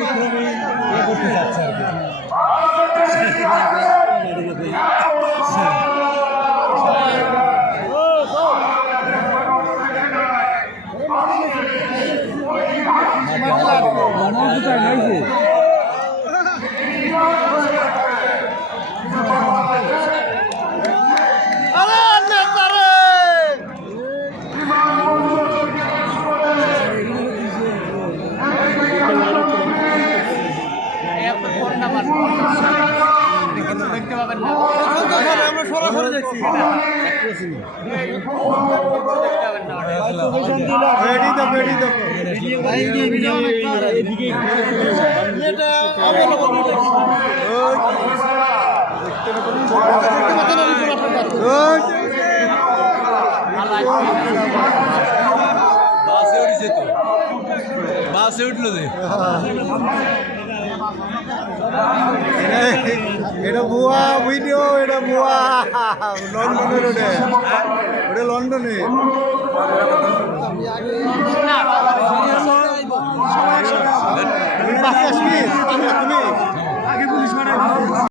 ব্যতিক্রমী করতে যাচ্ছে আর কি। দেখতে পাবেন না আমরা সরাসরি দেখছি বাসে উঠছে তো বাসে উঠলো যে এটা ভুয়া ভিডিও, এটা ভুয়া লন্ডনের ওটা লন্ডনে